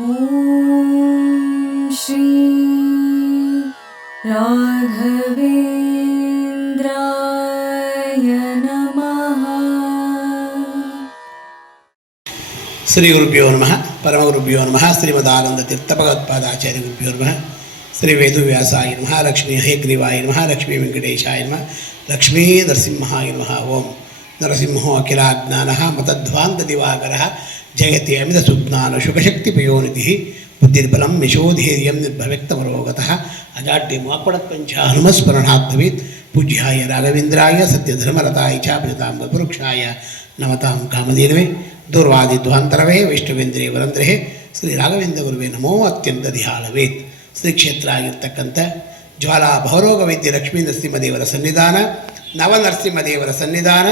ಓಂ ಶ್ರೀ ರಾಘವೇಂದ್ರಾಯ ನಮಃ. ಶ್ರೀ ಗುರುಭ್ಯೋ ನಮಃ. ಪರಮಗುರುಭ್ಯೋ ನಮಃ. ಶ್ರೀಮದಾನಂದ ತೀರ್ಥಭಗವತ್ಪಾದಾಚಾರ್ಯ ಗುರುಭ್ಯೋ ನಮಃ. ಶ್ರೀ ವೇದವ್ಯಾಸಾಯ ನಮಃ. ಲಕ್ಷ್ಮೀ ಹಯಗ್ರೀವಾಯ ನಮಃ. ಲಕ್ಷ್ಮೀ ವೆಂಕಟೇಶಾಯ ನಮಃ. ಲಕ್ಷ್ಮೀ ನರಸಿಂಹಾಯ ನಮಃ. ಓಂ ನರಸಿಂಹೋ ಅಖಿಲಾಜ್ಞಾನಃ ಮತಧ್ವಾಂತ ದಿವಾಕರಃ ಜಯತಿ ಅಮಿತ ಸುಜ್ಞಾನ ಶುಭಶಕ್ತಿ ಪಯೋನಿಧಿ ಬುದ್ಧಿರ್ಬಲಂ ಯಶೋಧೈರ್ಯಂ ನಿರ್ಭವ್ಯಕ್ತಮರೋಗತಃ ಅಜಾಡ್ಯಂ ವಾಕ್ಪಡತ್ಪಂಚ ಹನುಮಸ್ಮರಣಾತ್ ಪೂಜ್ಯಾಯ ರಾಘವೇಂದ್ರಾಯ ಸತ್ಯಧರ್ಮರತಾಯ ಚ ಭಜತಾಂ ವೃಕ್ಷಾಯ ನಮತಾಂ ಕಾಮಧೇನವೇ ದೂರ್ವಾದಿಧ್ವಾಂತರವೇ ವೈಷ್ಣವೇಂದ್ರೇ ವರಂದ್ರೇ ಶ್ರೀ ರಾಘವೇಂದ್ರ ಗುರುವೇ ನಮೋ ಅತ್ಯಂತ ಧಿಯಾಳವೇತ್. ಶ್ರೀ ಕ್ಷೇತ್ರ ಆಗಿರ್ತಕ್ಕಂಥ ಜ್ವಾಲಾ ಭವರೋಗ ವೈದ್ಯ ಲಕ್ಷ್ಮೀ ನರಸಿಂಹದೇವರ ಸನ್ನಿಧಾನ, ನವನರಸಿಂಹದೇವರ ಸನ್ನಿಧಾನ,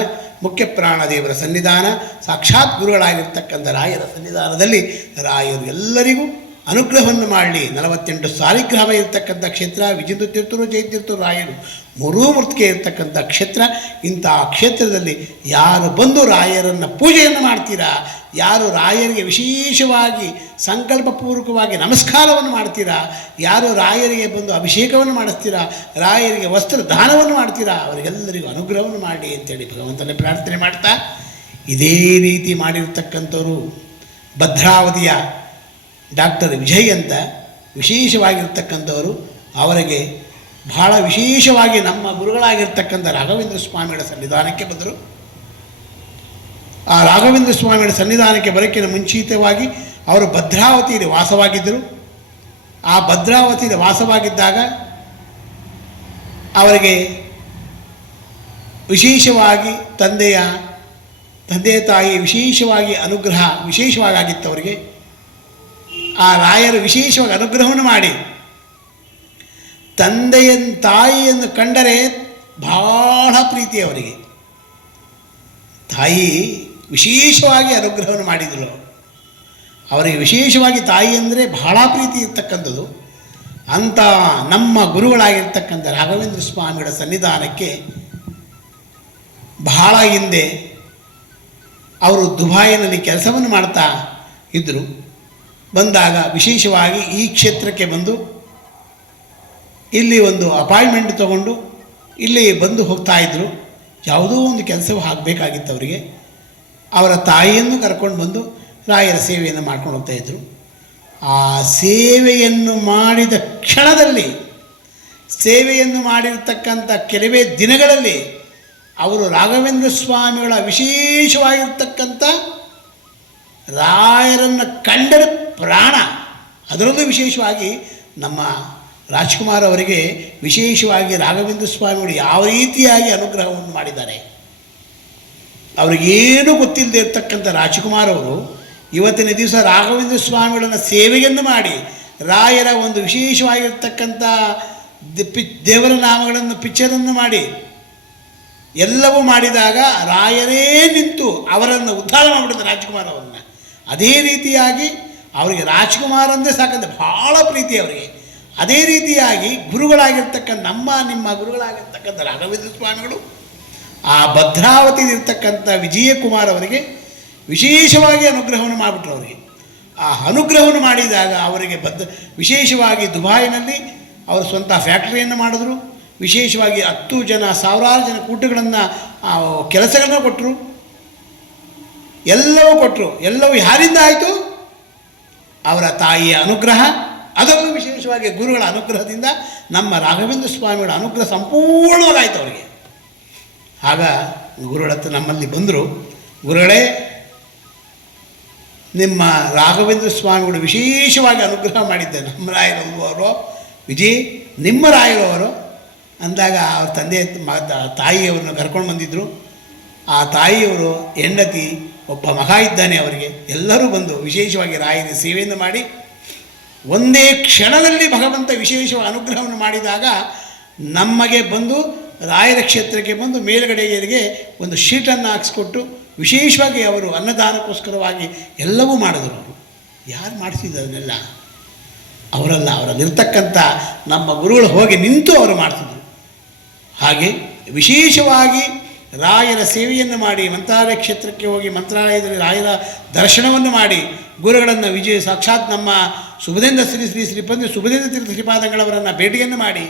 ಮುಖ್ಯ ಪ್ರಾಣದೇವರ ಸನ್ನಿಧಾನ, ಸಾಕ್ಷಾತ್ ಗುರುಗಳಾಗಿರ್ತಕ್ಕಂಥ ರಾಯರ ಸನ್ನಿಧಾನದಲ್ಲಿ ರಾಯರು ಎಲ್ಲರಿಗೂ ಅನುಗ್ರಹವನ್ನು ಮಾಡಲಿ. 48 ಸಾಲಿಗ್ರಾಮ ಇರತಕ್ಕಂಥ ಕ್ಷೇತ್ರ. ವಿಜೇಂದ್ರ ತೀರ್ಥರು, ಜಯತೀರ್ಥರು, ರಾಯರು ಮೂರೂ ಮೂರ್ತಿಗೆ ಇರತಕ್ಕಂಥ ಕ್ಷೇತ್ರ. ಇಂಥ ಕ್ಷೇತ್ರದಲ್ಲಿ ಯಾರು ಬಂದು ರಾಯರನ್ನು ಪೂಜೆಯನ್ನು ಮಾಡ್ತೀರಾ, ಯಾರು ರಾಯರಿಗೆ ವಿಶೇಷವಾಗಿ ಸಂಕಲ್ಪಪೂರ್ವಕವಾಗಿ ನಮಸ್ಕಾರವನ್ನು ಮಾಡ್ತೀರಾ, ಯಾರು ರಾಯರಿಗೆ ಬಂದು ಅಭಿಷೇಕವನ್ನು ಮಾಡಿಸ್ತೀರಾ, ರಾಯರಿಗೆ ವಸ್ತ್ರ ದಾನವನ್ನು ಮಾಡ್ತೀರಾ, ಅವರಿಗೆಲ್ಲರಿಗೂ ಅನುಗ್ರಹವನ್ನು ಮಾಡಿ ಅಂತೇಳಿ ಭಗವಂತನೇ ಪ್ರಾರ್ಥನೆ ಮಾಡ್ತಾ, ಇದೇ ರೀತಿ ಮಾಡಿರ್ತಕ್ಕಂಥವರು ಭದ್ರಾವತಿಯ ಡಾಕ್ಟರ್ ವಿಜಯ್ ಅಂತ ವಿಶೇಷವಾಗಿರ್ತಕ್ಕಂಥವರು. ಅವರಿಗೆ ಬಹಳ ವಿಶೇಷವಾಗಿ ನಮ್ಮ ಗುರುಗಳಾಗಿರ್ತಕ್ಕಂಥ ರಾಘವೇಂದ್ರ ಸ್ವಾಮಿಗಳ ಸನ್ನಿಧಾನಕ್ಕೆ ಬಂದರು. ಆ ರಾಘವೇಂದ್ರ ಸ್ವಾಮಿಗಳ ಸನ್ನಿಧಾನಕ್ಕೆ ಬರೋಕ್ಕಿಂತ ಮುಂಚಿತವಾಗಿ ಅವರು ಭದ್ರಾವತಿಯಲ್ಲಿ ವಾಸವಾಗಿದ್ದರು. ಆ ಭದ್ರಾವತಿಯಲ್ಲಿ ವಾಸವಾಗಿದ್ದಾಗ ಅವರಿಗೆ ವಿಶೇಷವಾಗಿ ತಂದೆ ತಾಯಿ ವಿಶೇಷವಾಗಿ ಅನುಗ್ರಹ ವಿಶೇಷವಾಗಿ ಆಗಿತ್ತು ಅವರಿಗೆ. ಆ ರಾಯರು ವಿಶೇಷವಾಗಿ ಅನುಗ್ರಹವನ್ನು ಮಾಡಿ ತಾಯಿಯನ್ನು ಕಂಡರೆ ಬಹಳ ಪ್ರೀತಿ ಅವರಿಗೆ. ತಾಯಿ ವಿಶೇಷವಾಗಿ ಅನುಗ್ರಹವನ್ನು ಮಾಡಿದರು. ಅವರಿಗೆ ವಿಶೇಷವಾಗಿ ತಾಯಿ ಅಂದರೆ ಬಹಳ ಪ್ರೀತಿ ಇರ್ತಕ್ಕಂಥದ್ದು. ಅಂಥ ನಮ್ಮ ಗುರುಗಳಾಗಿರ್ತಕ್ಕಂಥ ರಾಘವೇಂದ್ರ ಸ್ವಾಮಿಗಳ ಸನ್ನಿಧಾನಕ್ಕೆ ಬಹಳ ಹಿಂದೆ ಅವರು ದುಬಾಯಿನಲ್ಲಿ ಕೆಲಸವನ್ನು ಮಾಡ್ತಾ ಇದ್ದರು. ಬಂದಾಗ ವಿಶೇಷವಾಗಿ ಈ ಕ್ಷೇತ್ರಕ್ಕೆ ಬಂದು ಇಲ್ಲಿ ಒಂದು ಅಪಾಯಿಂಟ್ಮೆಂಟ್ ತಗೊಂಡು ಇಲ್ಲಿ ಬಂದು ಹೋಗ್ತಾಯಿದ್ರು. ಯಾವುದೋ ಒಂದು ಕೆಲಸವೂ ಆಗಬೇಕಾಗಿತ್ತು ಅವರಿಗೆ. ಅವರ ತಾಯಿಯನ್ನು ಕರ್ಕೊಂಡು ಬಂದು ರಾಯರ ಸೇವೆಯನ್ನು ಮಾಡ್ಕೊಂಡು ಹೋಗ್ತಾಯಿದ್ರು. ಆ ಸೇವೆಯನ್ನು ಮಾಡಿದ ಕ್ಷಣದಲ್ಲಿ, ಸೇವೆಯನ್ನು ಮಾಡಿರ್ತಕ್ಕಂಥ ಕೆಲವೇ ದಿನಗಳಲ್ಲಿ ಅವರು ರಾಘವೇಂದ್ರ ಸ್ವಾಮಿಗಳ ವಿಶೇಷವಾಗಿರ್ತಕ್ಕಂಥ ರಾಯರನ್ನು ಕಂಡರೆ ಪ್ರಾಣ. ಅದರಲ್ಲೂ ವಿಶೇಷವಾಗಿ ನಮ್ಮ ರಾಜ್ಕುಮಾರ್ ಅವರಿಗೆ ವಿಶೇಷವಾಗಿ ರಾಘವೇಂದ್ರ ಸ್ವಾಮಿಗಳು ಯಾವ ರೀತಿಯಾಗಿ ಅನುಗ್ರಹವನ್ನು ಮಾಡಿದ್ದಾರೆ. ಅವರಿಗೇನೂ ಗೊತ್ತಿಲ್ಲದೆ ಇರ್ತಕ್ಕಂಥ ರಾಜ್ಕುಮಾರ್ ಅವರು ಇವತ್ತಿನ ದಿವಸ ರಾಘವೇಂದ್ರ ಸ್ವಾಮಿಗಳನ್ನು ಸೇವೆಯನ್ನು ಮಾಡಿ ರಾಯರ ಒಂದು ವಿಶೇಷವಾಗಿರ್ತಕ್ಕಂಥ ದೇವರ ನಾಮಗಳನ್ನು ಪಿಕ್ಚರನ್ನು ಮಾಡಿ ಎಲ್ಲವೂ ಮಾಡಿದಾಗ ರಾಯರೇ ನಿಂತು ಅವರನ್ನು ಉದ್ಧಾರ ಮಾಡಿಬಿಡ್ತಾರೆ ರಾಜ್ಕುಮಾರ್ ಅವರನ್ನು. ಅದೇ ರೀತಿಯಾಗಿ ಅವರಿಗೆ ರಾಜ್ಕುಮಾರ್ ಅಂದರೆ ಸಾಕಂತ ಭಾಳ ಪ್ರೀತಿ ಅವರಿಗೆ. ಅದೇ ರೀತಿಯಾಗಿ ಗುರುಗಳಾಗಿರ್ತಕ್ಕಂಥ ನಿಮ್ಮ ಗುರುಗಳಾಗಿರ್ತಕ್ಕಂಥ ರಾಘವೇಂದ್ರ ಸ್ವಾಮಿಗಳು ಆ ಭದ್ರಾವತಿಯಲ್ಲಿರ್ತಕ್ಕಂಥ ವಿಜಯಕುಮಾರ್ ಅವರಿಗೆ ವಿಶೇಷವಾಗಿ ಅನುಗ್ರಹವನ್ನು ಮಾಡಿಬಿಟ್ರು. ಅವರಿಗೆ ಆ ಅನುಗ್ರಹವನ್ನು ಮಾಡಿದಾಗ ಅವರಿಗೆ ವಿಶೇಷವಾಗಿ ದುಬಾಯಿನಲ್ಲಿ ಅವರು ಸ್ವಂತ ಫ್ಯಾಕ್ಟ್ರಿಯನ್ನು ಮಾಡಿದ್ರು. ವಿಶೇಷವಾಗಿ 10 ಜನ 1000 ಜನ ಕೂಟಗಳನ್ನು ಕೆಲಸಗಳನ್ನು ಕೊಟ್ಟರು. ಎಲ್ಲವೂ ಕೊಟ್ಟರು. ಎಲ್ಲವೂ ಯಾರಿಂದ ಆಯಿತು? ಅವರ ತಾಯಿಯ ಅನುಗ್ರಹ, ಅದರಲ್ಲೂ ವಿಶೇಷವಾಗಿ ಗುರುಗಳ ಅನುಗ್ರಹದಿಂದ ನಮ್ಮ ರಾಘವೇಂದ್ರ ಸ್ವಾಮಿಗಳ ಅನುಗ್ರಹ ಸಂಪೂರ್ಣವಾಗಾಯಿತು ಅವರಿಗೆ. ಆಗ ಗುರುಗಳ ಹತ್ರ ನಮ್ಮಲ್ಲಿ ಬಂದರು. ಗುರುಗಳೇ, ನಿಮ್ಮ ರಾಘವೇಂದ್ರ ಸ್ವಾಮಿಗಳು ವಿಶೇಷವಾಗಿ ಅನುಗ್ರಹ ಮಾಡಿದ್ದೆ ನಮ್ಮ ರಾಯರವರು ವಿಜಯ್, ನಿಮ್ಮ ರಾಯರವರು ಅಂದಾಗ ಅವ್ರ ತಂದೆ ತಾಯಿಯವ್ರನ್ನ ಕರ್ಕೊಂಡು ಬಂದಿದ್ದರು. ಆ ತಾಯಿಯವರು ಹೆಂಡತಿ, ಒಬ್ಬ ಮಗ ಇದ್ದಾನೆ ಅವರಿಗೆ. ಎಲ್ಲರೂ ಬಂದು ವಿಶೇಷವಾಗಿ ರಾಯರ ಸೇವೆಯನ್ನು ಮಾಡಿ ಒಂದೇ ಕ್ಷಣದಲ್ಲಿ ಭಗವಂತ ವಿಶೇಷವಾಗಿ ಅನುಗ್ರಹವನ್ನು ಮಾಡಿದಾಗ ನಮಗೆ ಬಂದು ರಾಯರ ಕ್ಷೇತ್ರಕ್ಕೆ ಬಂದು ಮೇಲುಗಡೆಗೆ ಒಂದು ಶೀಟನ್ನು ಹಾಕ್ಸ್ಕೊಟ್ಟು ವಿಶೇಷವಾಗಿ ಅವರು ಅನ್ನದಾನಕ್ಕೋಸ್ಕರವಾಗಿ ಎಲ್ಲವೂ ಮಾಡಿದ್ರು. ಅವರು ಯಾರು ಮಾಡಿಸಿದ್ದವನ್ನೆಲ್ಲ ಅವರಲ್ಲ, ಅವರಲ್ಲಿರ್ತಕ್ಕಂಥ ನಮ್ಮ ಗುರುಗಳು ಹೋಗಿ ನಿಂತು ಅವರು ಮಾಡ್ತಿದ್ರು. ಹಾಗೆ ವಿಶೇಷವಾಗಿ ರಾಯರ ಸೇವೆಯನ್ನು ಮಾಡಿ ಮಂತ್ರಾಲಯ ಕ್ಷೇತ್ರಕ್ಕೆ ಹೋಗಿ ಮಂತ್ರಾಲಯದಲ್ಲಿ ರಾಯರ ದರ್ಶನವನ್ನು ಮಾಡಿ ಗುರುಗಳನ್ನು ಸಾಕ್ಷಾತ್ ನಮ್ಮ ಸುಬುಧೇಂದ್ರ ಸುಬುಧೇಂದ್ರ ತೀರ್ಥ ಶ್ರೀಪಾದಂಗಳವರನ್ನು ಭೇಟಿಯನ್ನು ಮಾಡಿ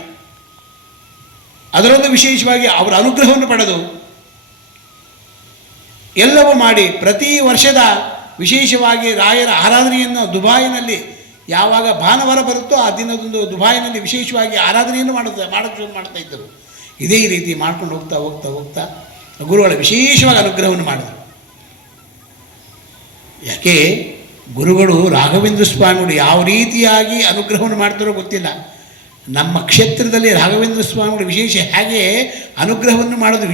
ಅದರಲ್ಲೂ ವಿಶೇಷವಾಗಿ ಅವರ ಅನುಗ್ರಹವನ್ನು ಪಡೆದು ಎಲ್ಲವೂ ಮಾಡಿ ಪ್ರತಿ ವರ್ಷದ ವಿಶೇಷವಾಗಿ ರಾಯರ ಆರಾಧನೆಯನ್ನು ದುಬಾಯಿನಲ್ಲಿ ಯಾವಾಗ ಭಾನುವಾರ ಬರುತ್ತೋ ಆ ದಿನದೊಂದು ದುಬಾಯಿನಲ್ಲಿ ವಿಶೇಷವಾಗಿ ಆರಾಧನೆಯನ್ನು ಮಾಡ್ತಾ ಇದ್ದರು. ಇದೇ ರೀತಿ ಮಾಡ್ಕೊಂಡು ಹೋಗ್ತಾ ಹೋಗ್ತಾ ಹೋಗ್ತಾ ಗುರುಗಳ ವಿಶೇಷವಾಗಿ ಅನುಗ್ರಹವನ್ನು ಮಾಡಿದರು. ಯಾಕೆ ಗುರುಗಳು ರಾಘವೇಂದ್ರ ಸ್ವಾಮಿಗಳು ಯಾವ ರೀತಿಯಾಗಿ ಅನುಗ್ರಹವನ್ನು ಮಾಡ್ತಾರೋ ಗೊತ್ತಿಲ್ಲ. ನಮ್ಮ ಕ್ಷೇತ್ರದಲ್ಲಿ ರಾಘವೇಂದ್ರ ಸ್ವಾಮಿಗಳು ವಿಶೇಷ ಹೇಗೆ ಅನುಗ್ರಹವನ್ನು ಮಾಡೋದು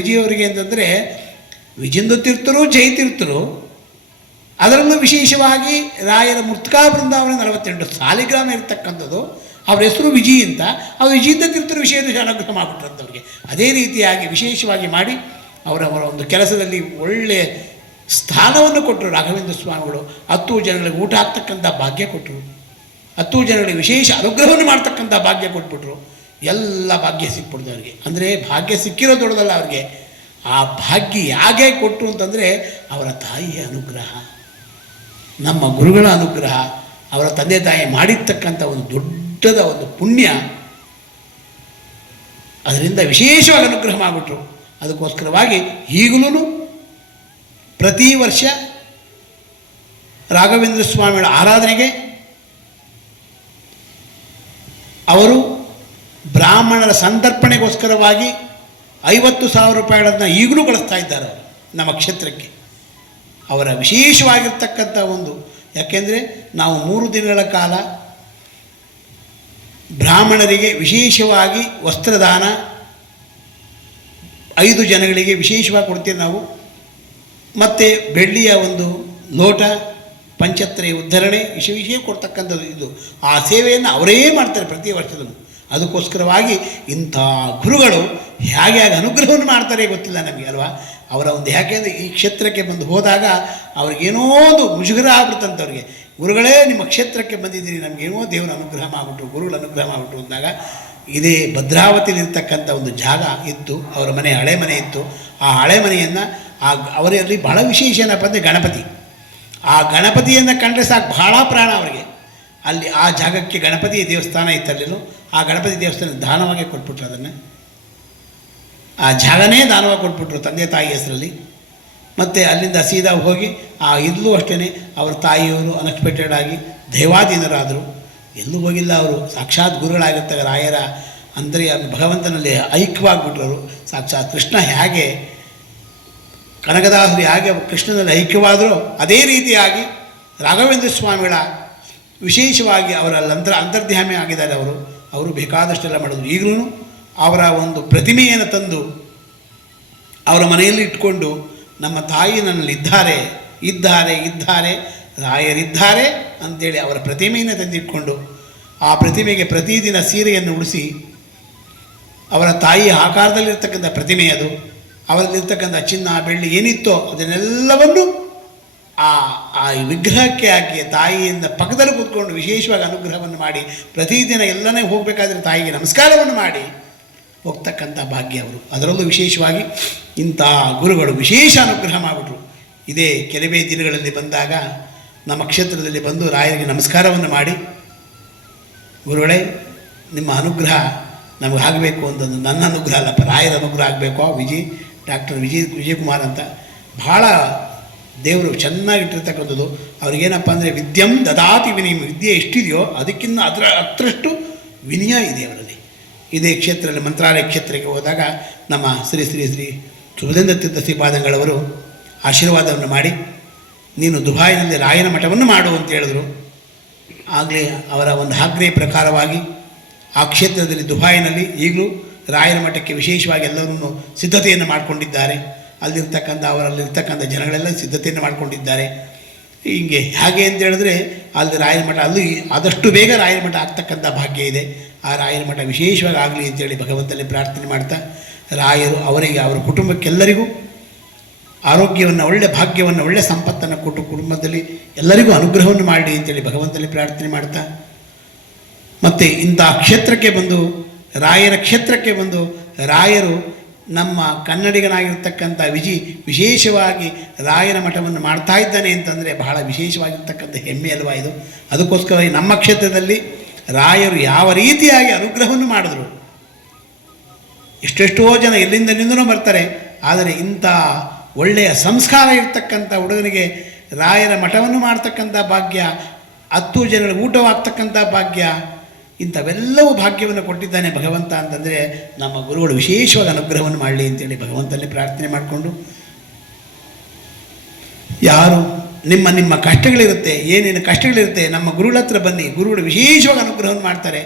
ವಿಜಯವರಿಗೆ ಅಂತಂದರೆ ವಿಜೇಂದ್ರ ತೀರ್ಥರು ಜಯತೀರ್ಥರು, ಅದರಲ್ಲೂ ವಿಶೇಷವಾಗಿ ರಾಯರ ಮುರ್ತುಕಾ ಬೃಂದಾವನ 48 ಸಾಲಿಗ್ರಾಮ ಇರತಕ್ಕಂಥದ್ದು, ಅವ್ರ ಹೆಸರು ವಿಜಿ ಅಂತ, ಅವರು ವಿಜೇಂದ್ರ ತೀರ್ಥರು ವಿಶೇಷ ಅನುಗ್ರಹ ಮಾಡಿಬಿಟ್ರಂಥವ್ರಿಗೆ. ಅದೇ ರೀತಿಯಾಗಿ ವಿಶೇಷವಾಗಿ ಮಾಡಿ ಅವರ ಒಂದು ಕೆಲಸದಲ್ಲಿ ಒಳ್ಳೆಯ ಸ್ಥಾನವನ್ನು ಕೊಟ್ಟರು. ರಾಘವೇಂದ್ರ ಸ್ವಾಮಿಗಳು 10 ಜನಗಳಿಗೆ ಊಟ ಹಾಕ್ತಕ್ಕಂಥ ಭಾಗ್ಯ ಕೊಟ್ಟರು, 10 ಜನಗಳಿಗೆ ವಿಶೇಷ ಅನುಗ್ರಹವನ್ನು ಮಾಡ್ತಕ್ಕಂಥ ಭಾಗ್ಯ ಕೊಟ್ಬಿಟ್ರು. ಎಲ್ಲ ಭಾಗ್ಯ ಸಿಕ್ಬಿಡ್ದು ಅವರಿಗೆ. ಅಂದರೆ ಭಾಗ್ಯ ಸಿಕ್ಕಿರೋ ದೊಡ್ಡದಲ್ಲ ಅವ್ರಿಗೆ, ಆ ಭಾಗ್ಯ ಯಾಕೆ ಕೊಟ್ಟರು ಅಂತಂದರೆ ಅವರ ತಾಯಿಯ ಅನುಗ್ರಹ, ನಮ್ಮ ಗುರುಗಳ ಅನುಗ್ರಹ, ಅವರ ತಂದೆ ತಾಯಿ ಮಾಡಿರ್ತಕ್ಕಂಥ ಒಂದು ದೊಡ್ಡದ ಒಂದು ಪುಣ್ಯ, ಅದರಿಂದ ವಿಶೇಷವಾಗಿ ಅನುಗ್ರಹ ಮಾಡಿಬಿಟ್ರು. ಅದಕ್ಕೋಸ್ಕರವಾಗಿ ಈಗಲೂ ಪ್ರತಿ ವರ್ಷ ರಾಘವೇಂದ್ರ ಸ್ವಾಮಿಗಳ ಆರಾಧನೆಗೆ ಅವರು ಬ್ರಾಹ್ಮಣರ ಸಂತರ್ಪಣೆಗೋಸ್ಕರವಾಗಿ 50,000 ರೂಪಾಯಿಗಳನ್ನು ಈಗಲೂ ಕಳಿಸ್ತಾ ಇದ್ದಾರೆ ಅವರು ನಮ್ಮ ಕ್ಷೇತ್ರಕ್ಕೆ. ಅವರ ವಿಶೇಷವಾಗಿರ್ತಕ್ಕಂಥ ಒಂದು, ಯಾಕೆಂದರೆ ನಾವು 3 ದಿನಗಳ ಕಾಲ ಬ್ರಾಹ್ಮಣರಿಗೆ ವಿಶೇಷವಾಗಿ ವಸ್ತ್ರದಾನ 5 ಜನಗಳಿಗೆ ವಿಶೇಷವಾಗಿ ಕೊಡ್ತೀವಿ ನಾವು. ಮತ್ತು ಬೆಳ್ಳಿಯ ಒಂದು ಲೋಟ, ಪಂಚತ್ರೆ ಉದ್ಧರಣೆ ವಿಷಯ ಕೊಡ್ತಕ್ಕಂಥದ್ದು. ಇದು ಆ ಸೇವೆಯನ್ನು ಅವರೇ ಮಾಡ್ತಾರೆ ಪ್ರತಿ ವರ್ಷದಲ್ಲೂ. ಅದಕ್ಕೋಸ್ಕರವಾಗಿ ಇಂಥ ಗುರುಗಳು ಹೇಗೆ ಅನುಗ್ರಹವನ್ನು ಮಾಡ್ತಾರೆ ಗೊತ್ತಿಲ್ಲ ನಮಗೆ ಅಲ್ವಾ. ಅವರ ಒಂದು ಯಾಕೆಂದರೆ ಈ ಕ್ಷೇತ್ರಕ್ಕೆ ಬಂದು ಹೋದಾಗ ಅವ್ರಿಗೇನೋ ಒಂದು ಮುಜುಗರ ಆಗ್ಬಿಡ್ತಂಥವ್ರಿಗೆ. ಗುರುಗಳೇ ನಿಮ್ಮ ಕ್ಷೇತ್ರಕ್ಕೆ ಬಂದಿದ್ದೀರಿ, ನಮಗೇನೋ ದೇವರ ಅನುಗ್ರಹ ಮಾಡಿಬಿಟ್ರು, ಗುರುಗಳ ಅನುಗ್ರಹ ಮಾಡಿಬಿಟ್ರು ಅಂದಾಗ, ಇದೇ ಭದ್ರಾವತಿಯಲ್ಲಿರ್ತಕ್ಕಂಥ ಒಂದು ಜಾಗ ಇತ್ತು, ಅವರ ಮನೆ ಹಳೆ ಮನೆ ಇತ್ತು. ಆ ಹಳೆ ಮನೆಯನ್ನು ಅವರಲ್ಲಿ ಬಹಳ ವಿಶೇಷ ಏನಪ್ಪ ಅಂದರೆ ಗಣಪತಿ. ಆ ಗಣಪತಿಯನ್ನು ಕಂಡ್ರೆ ಸಾಕು, ಬಹಳ ಪ್ರಾಣ ಅವರಿಗೆ. ಅಲ್ಲಿ ಆ ಜಾಗಕ್ಕೆ ಗಣಪತಿ ದೇವಸ್ಥಾನ ಇತ್ತಲ್ಲಿನೂ, ಆ ಗಣಪತಿ ದೇವಸ್ಥಾನ ದಾನವಾಗಿ ಕೊಟ್ಬಿಟ್ರು. ಅದನ್ನು ಆ ಜಾಗನೇ ದಾನವಾಗಿ ಕೊಟ್ಬಿಟ್ರು ತಂದೆ ತಾಯಿ ಹೆಸರಲ್ಲಿ. ಮತ್ತು ಅಲ್ಲಿಂದ ಸೀದಾ ಹೋಗಿ ಇಲ್ಲೂ ಅಷ್ಟೇ ಅವ್ರ ತಾಯಿಯವರು ಅನ್ಎಕ್ಸ್ಪೆಕ್ಟೆಡ್ ಆಗಿ ದೈವಾಧೀನರಾದರು. ಎಲ್ಲೂ ಹೋಗಿಲ್ಲ ಅವರು, ಸಾಕ್ಷಾತ್ ಗುರುಗಳಾಗಿರ್ತಾರೆ. ರಾಯರ ಅಂದರೆ ಭಗವಂತನಲ್ಲಿ ಐಕ್ಯವಾಗಿಬಿಟ್ರು. ಸಾಕ್ಷಾತ್ ಕೃಷ್ಣ ಹೇಗೆ ಕನಕದಾಸರು ಹೇಗೆ ಕೃಷ್ಣನಲ್ಲಿ ಐಕ್ಯವಾದರೂ ಅದೇ ರೀತಿಯಾಗಿ ರಾಘವೇಂದ್ರ ಸ್ವಾಮಿಗಳ ವಿಶೇಷವಾಗಿ ಅವರಲ್ಲಿ ಅಂತರ್ಧ್ಯಾಮಿ ಆಗಿದ್ದಾರೆ. ಅವರು ಬೇಕಾದಷ್ಟೆಲ್ಲ ಮಾಡಿದ್ರು. ಈಗಲೂ ಅವರ ಒಂದು ಪ್ರತಿಮೆಯನ್ನು ತಂದು ಅವರ ಮನೆಯಲ್ಲಿ ಇಟ್ಕೊಂಡು, ನಮ್ಮ ತಾಯಿ ನನ್ನಲ್ಲಿ ಇದ್ದಾರೆ ರಾಯರಿದ್ದಾರೆ ಅಂಥೇಳಿ ಅವರ ಪ್ರತಿಮೆಯನ್ನು ತಂದಿಟ್ಕೊಂಡು, ಆ ಪ್ರತಿಮೆಗೆ ಪ್ರತಿದಿನ ಸೀರೆಯನ್ನು ಉಡಿಸಿ, ಅವರ ತಾಯಿಯ ಆಕಾರದಲ್ಲಿರ್ತಕ್ಕಂಥ ಪ್ರತಿಮೆ ಅದು, ಅವರಲ್ಲಿರ್ತಕ್ಕಂಥ ಚಿನ್ನ ಬೆಳ್ಳಿ ಏನಿತ್ತೋ ಅದನ್ನೆಲ್ಲವನ್ನು ಆ ವಿಗ್ರಹಕ್ಕೆ ಹಾಕಿ ತಾಯಿಯಿಂದ ಪಕ್ಕದಲ್ಲಿ ಕೂತ್ಕೊಂಡು ವಿಶೇಷವಾಗಿ ಅನುಗ್ರಹವನ್ನು ಮಾಡಿ, ಪ್ರತಿದಿನ ಎಲ್ಲನೇ ಹೋಗಬೇಕಾದ್ರೆ ತಾಯಿಗೆ ನಮಸ್ಕಾರವನ್ನು ಮಾಡಿ ಹೋಗ್ತಕ್ಕಂಥ ಭಾಗ್ಯ ಅವರು. ಅದರಲ್ಲೂ ವಿಶೇಷವಾಗಿ ಇಂಥ ಗುರುಗಳು ವಿಶೇಷ ಅನುಗ್ರಹ ಮಾಡಿಬಿಟ್ರು. ಇದೇ ಕೆಲವೇ ದಿನಗಳಲ್ಲಿ ಬಂದಾಗ ನಮ್ಮ ಕ್ಷೇತ್ರದಲ್ಲಿ ಬಂದು ರಾಯರಿಗೆ ನಮಸ್ಕಾರವನ್ನು ಮಾಡಿ, ಗುರುಗಳೇ ನಿಮ್ಮ ಅನುಗ್ರಹ ನಮಗೆ ಆಗಬೇಕು ಅಂತಂದು, ನನ್ನ ಅನುಗ್ರಹ ಅಲ್ಲಪ್ಪ ರಾಯರ ಅನುಗ್ರಹ ಆಗಬೇಕು. ಡಾಕ್ಟರ್ ವಿಜಯಕುಮಾರ್ ಅಂತ ಭಾಳ ದೇವರು ಚೆನ್ನಾಗಿಟ್ಟಿರ್ತಕ್ಕಂಥದ್ದು. ಅವ್ರಿಗೇನಪ್ಪ ಅಂದರೆ ವಿದ್ಯಂ ದದಾತಿ ವಿನಯ, ವಿದ್ಯೆ ಎಷ್ಟಿದೆಯೋ ಅದಕ್ಕಿಂತ ಹತ್ತರಷ್ಟು ವಿನಯ ಇದೆ ಅವರಲ್ಲಿ. ಇದೇ ಕ್ಷೇತ್ರದಲ್ಲಿ ಮಂತ್ರಾಲಯ ಕ್ಷೇತ್ರಕ್ಕೆ ಹೋದಾಗ ನಮ್ಮ ಶ್ರೀ ಸುಬುಧೇಂದ್ರ ತೀರ್ಥ ಶ್ರೀಪಾದಂಗಳವರು ಆಶೀರ್ವಾದವನ್ನು ಮಾಡಿ, ನೀನು ದುಬಾಯಿನಲ್ಲಿ ರಾಯನ ಮಠವನ್ನು ಮಾಡು ಅಂತ ಹೇಳಿದ್ರು. ಆಗಲೇ ಅವರ ಒಂದು ಆಜ್ಞೆ ಪ್ರಕಾರವಾಗಿ ಆ ಕ್ಷೇತ್ರದಲ್ಲಿ ದುಬಾಯಿನಲ್ಲಿ ಈಗಲೂ ರಾಯರ ಮಠಕ್ಕೆ ವಿಶೇಷವಾಗಿ ಎಲ್ಲರೂ ಸಿದ್ಧತೆಯನ್ನು ಮಾಡಿಕೊಂಡಿದ್ದಾರೆ. ಅವರಲ್ಲಿರ್ತಕ್ಕಂಥ ಜನಗಳೆಲ್ಲ ಸಿದ್ಧತೆಯನ್ನು ಮಾಡಿಕೊಂಡಿದ್ದಾರೆ. ಹೀಗೆ ಹೇಗೆ ಅಂತ ಹೇಳಿದ್ರೆ ಅಲ್ಲಿ ರಾಯರ ಮಠ ಅಲ್ಲಿ ಆದಷ್ಟು ಬೇಗ ರಾಯರ ಮಠ ಆಗ್ತಕ್ಕಂಥ ಭಾಗ್ಯ ಇದೆ. ಆ ರಾಯರ ಮಠ ವಿಶೇಷವಾಗಿ ಆಗಲಿ ಅಂತೇಳಿ ಭಗವಂತನಲ್ಲಿ ಪ್ರಾರ್ಥನೆ ಮಾಡ್ತಾ, ರಾಯರು ಅವರಿಗೆ ಅವರ ಕುಟುಂಬಕ್ಕೆಲ್ಲರಿಗೂ ಆರೋಗ್ಯವನ್ನು, ಒಳ್ಳೆಯ ಭಾಗ್ಯವನ್ನು, ಒಳ್ಳೆಯ ಸಂಪತ್ತನ್ನು ಕೊಟ್ಟು ಕುಟುಂಬದಲ್ಲಿ ಎಲ್ಲರಿಗೂ ಅನುಗ್ರಹವನ್ನು ಮಾಡಲಿ ಅಂತೇಳಿ ಭಗವಂತನಲ್ಲಿ ಪ್ರಾರ್ಥನೆ ಮಾಡ್ತಾ, ಮತ್ತು ಇಂಥ ಕ್ಷೇತ್ರಕ್ಕೆ ಬಂದು ರಾಯರ ಕ್ಷೇತ್ರಕ್ಕೆ ಬಂದು ರಾಯರು ನಮ್ಮ ಕನ್ನಡಿಗನಾಗಿರ್ತಕ್ಕಂಥ ವಿಶೇಷವಾಗಿ ರಾಯನ ಮಠವನ್ನು ಮಾಡ್ತಾ ಇದ್ದಾನೆ ಅಂತಂದರೆ ಬಹಳ ವಿಶೇಷವಾಗಿರ್ತಕ್ಕಂಥ ಹೆಮ್ಮೆ ಅಲ್ವಾ ಇದು. ಅದಕ್ಕೋಸ್ಕರ ನಮ್ಮ ಕ್ಷೇತ್ರದಲ್ಲಿ ರಾಯರು ಯಾವ ರೀತಿಯಾಗಿ ಅನುಗ್ರಹವನ್ನು ಮಾಡಿದ್ರು. ಎಷ್ಟೆಷ್ಟೋ ಜನ ಎಲ್ಲಿಂದಲಿಂದನೂ ಬರ್ತಾರೆ, ಆದರೆ ಇಂಥ ಒಳ್ಳೆಯ ಸಂಸ್ಕಾರ ಇರ್ತಕ್ಕಂಥ ಹುಡುಗನಿಗೆ ರಾಯರ ಮಠವನ್ನು ಮಾಡ್ತಕ್ಕಂಥ ಭಾಗ್ಯ, 10 ಜನರ ಊಟವಾಗ್ತಕ್ಕಂಥ ಭಾಗ್ಯ, ಇಂಥವೆಲ್ಲವೂ ಭಾಗ್ಯವನ್ನು ಕೊಟ್ಟಿದ್ದಾನೆ ಭಗವಂತ ಅಂತಂದರೆ ನಮ್ಮ ಗುರುಗಳು ವಿಶೇಷವಾಗಿ ಅನುಗ್ರಹವನ್ನು ಮಾಡಲಿ ಅಂತೇಳಿ ಭಗವಂತನಲ್ಲಿ ಪ್ರಾರ್ಥನೆ ಮಾಡಿಕೊಂಡು, ಯಾರು ನಿಮ್ಮ ಕಷ್ಟಗಳಿರುತ್ತೆ, ಏನೇನು ಕಷ್ಟಗಳಿರುತ್ತೆ, ನಮ್ಮ ಗುರುಗಳ ಹತ್ರ ಬನ್ನಿ, ಗುರುಗಳು ವಿಶೇಷವಾಗಿ ಅನುಗ್ರಹವನ್ನು ಮಾಡ್ತಾರೆ.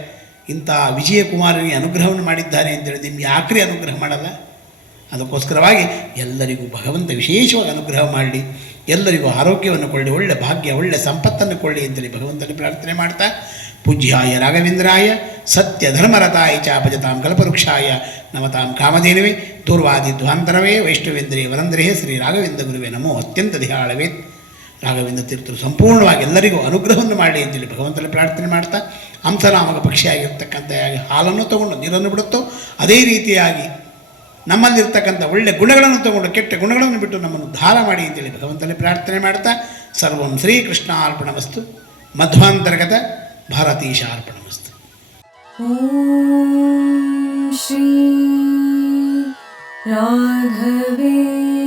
ಇಂಥ ವಿಜಯಕುಮಾರನಿಗೆ ಅನುಗ್ರಹವನ್ನು ಮಾಡಿದ್ದಾರೆ ಅಂತೇಳಿ ನಿಮ್ಗೆ ಯಾಕ್ರಿ ಅನುಗ್ರಹ ಮಾಡಲ್ಲ? ಅದಕ್ಕೋಸ್ಕರವಾಗಿ ಎಲ್ಲರಿಗೂ ಭಗವಂತ ವಿಶೇಷವಾಗಿ ಅನುಗ್ರಹ ಮಾಡಲಿ, ಎಲ್ಲರಿಗೂ ಆರೋಗ್ಯವನ್ನು ಕೊಳ್ಳಿ, ಒಳ್ಳೆ ಭಾಗ್ಯ, ಒಳ್ಳೆ ಸಂಪತ್ತನ್ನು ಕೊಳ್ಳಿ ಅಂತೇಳಿ ಭಗವಂತನ ಪ್ರಾರ್ಥನೆ ಮಾಡ್ತಾ, ಪೂಜ್ಯಾಯ ರಾಘವೇಂದ್ರಾಯ ಸತ್ಯ ಧರ್ಮರತಾಯ ಚ ಭಜತಾಂ ಕಲ್ಪವೃಕ್ಷಾಯ ನಮತಾಂ ಕಾಮಧೇನವೇ ದೂರ್ವಾದಿ ಧ್ವಾಂತರವೇ ವೈಷ್ಣವೇಂದ್ರೇ ವರಂದ್ರೇ ಶ್ರೀ ರಾಘವೇಂದ್ರ ಗುರುವೇ ನಮೋ ಅತ್ಯಂತ ದಿಹಾಳವೇ. ರಾಘವೇಂದ್ರ ತೀರ್ಥರು ಸಂಪೂರ್ಣವಾಗಿ ಎಲ್ಲರಿಗೂ ಅನುಗ್ರಹವನ್ನು ಮಾಡಲಿ ಅಂತೇಳಿ ಭಗವಂತನ ಪ್ರಾರ್ಥನೆ ಮಾಡ್ತಾ, ಹಂಸನಾಮಕ ಪಕ್ಷಿಯಾಗಿರ್ತಕ್ಕಂಥ ಹಾಲನ್ನು ತಗೊಂಡು ನೀರನ್ನು ಬಿಡುತ್ತೋ ಅದೇ ರೀತಿಯಾಗಿ ನಮ್ಮಲ್ಲಿರ್ತಕ್ಕಂಥ ಒಳ್ಳೆಯ ಗುಣಗಳನ್ನು ತಗೊಂಡು ಕೆಟ್ಟ ಗುಣಗಳನ್ನು ಬಿಟ್ಟು ನಮ್ಮನ್ನು ಉದ್ಧಾರ ಮಾಡಿ ಅಂತೇಳಿ ಭಗವಂತನಲ್ಲಿ ಪ್ರಾರ್ಥನೆ ಮಾಡ್ತಾ, ಸರ್ವಂ ಶ್ರೀಕೃಷ್ಣಾರ್ಪಣಮಸ್ತು. ಮಧ್ವಾಂತರ್ಗತ ಭಾರತೀಶಾರ್ಪಣಮಸ್ತು. ಓಂ ಶ್ರೀ ರಾಘವೇಂದ್ರಾಯ